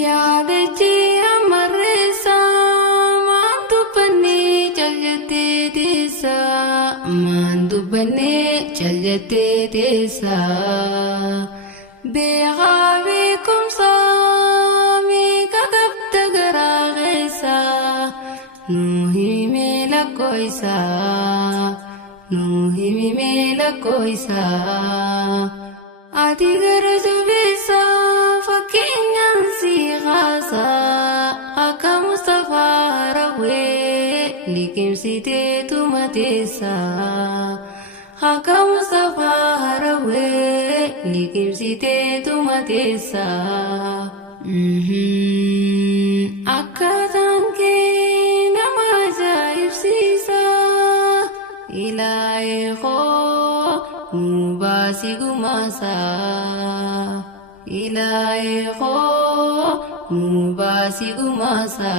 yaadachi amarreessa maan dubbannee caljattee teessa maan dubbannee caljattee teessa beekaa beekumsa meeqa qabda garaa keessa nuu himi lakkoofsa nuu himi lakkoofsa ati gara jabeessa fakkeenyaan si kaasa akka Mustafaa Rawwee liqimsiteetu mateessa akka Mustafaa Rawwee liqimsiteetu mateessa akkaataan kee nama ajaa'ibsiisa Ilaahee koo nu baasi gumaasa Ilaahee koo nu baasi gumaasa.